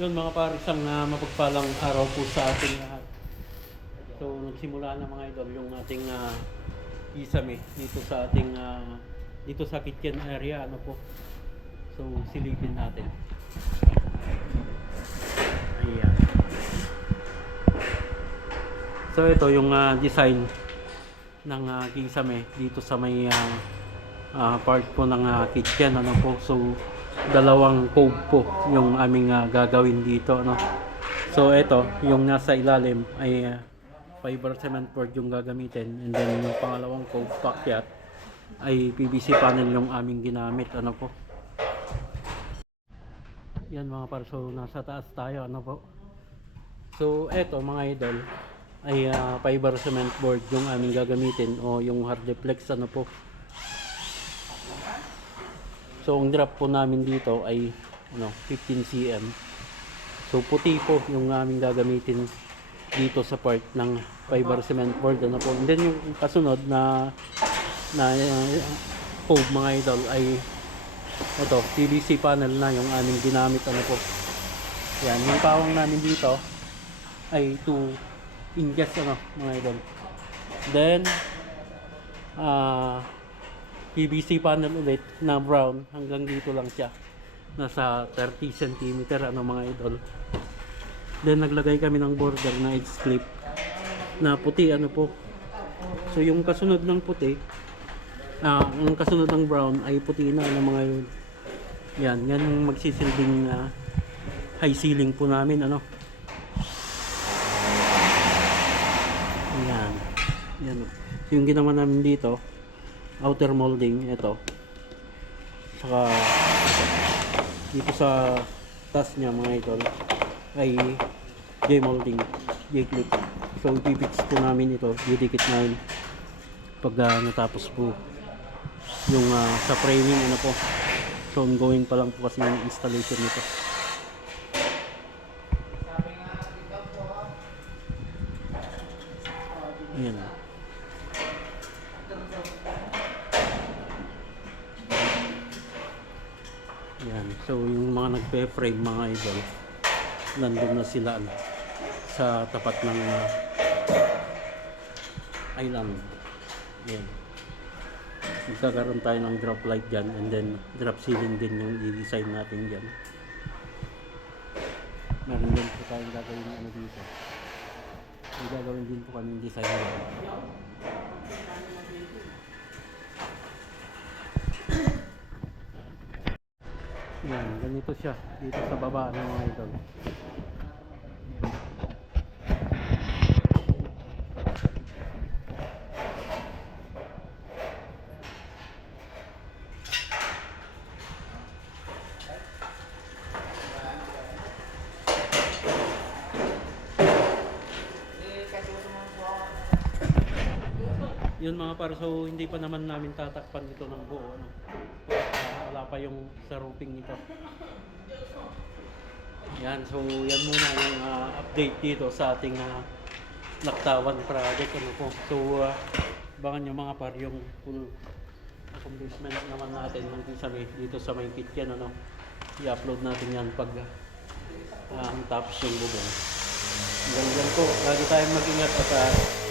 Yun mga par, isang mapagpalang araw po sa ating lahat. So nagsimula na mga idol yung ating isame dito sa ating dito sa kitchen area ano po. So silipin natin. Ayan. So ito yung design ng kisame dito sa may part po ng kitchen ano po. So dalawang cove po yung aming gagawin dito ano. So ito yung nasa ilalim ay fiber cement board yung gagamitin, and then yung pangalawang cove packet ay PVC panel yung aming ginamit ano po. Yan mga par, so nasa taas tayo ano po. So eto mga idol ay fiber cement board yung aming gagamitin o yung hardiplex ano po. So ang drop po namin dito ay 15 cm. So puti po yung aming gagamitin dito sa part ng fiber cement board ano po. And then yung kasunod na cove mga idol ay ito, PVC panel na yung aming ginamit ano po. Yan, yung pawang namin dito ay 2 inches ano mga idol. Then PVC panel ulit na brown, hanggang dito lang siya, nasa 30 cm ano mga idol. Then naglagay kami ng border na edge clip na puti ano po. So yung kasunod ng puti, ang kasunod ng brown ay puti na ano mga idol. Yan yung magsisilbing high ceiling po namin ano. Yan. Yung ginawa namin dito, outer molding, ito. Saka dito sa taas niya mga idol ay J-molding, J-clip. So ipipix po namin ito, didikit namin pag natapos po yung sa framing ano po. So ongoing pa lang po kasi yung installation nito. Ayan. Yan. So yung mga nagpe-frame mga idol, nandun na sila sa tapat ng island. Yan. Magkakaroon tayo ng drop light dyan, and then drop ceiling din yung i-design natin dyan. Meron din po tayong gagawin ano dito. May gagawin din po kaming design dyan. Yan, ganito siya dito sa baba ng mga idol. Yun mga par, so hindi pa naman namin tatakpan ito ng buo ano. Wala pa yung sa roofing nito. Yan, so yan muna yung update dito sa ating Laktawan project ano po. So abangan nyo mga par yung full accomplishment naman natin ng kisame dito sa may kitchen ano. I-upload natin yan pag tapos yung bubong. Ganyan po, lagi tayong mag-ingat at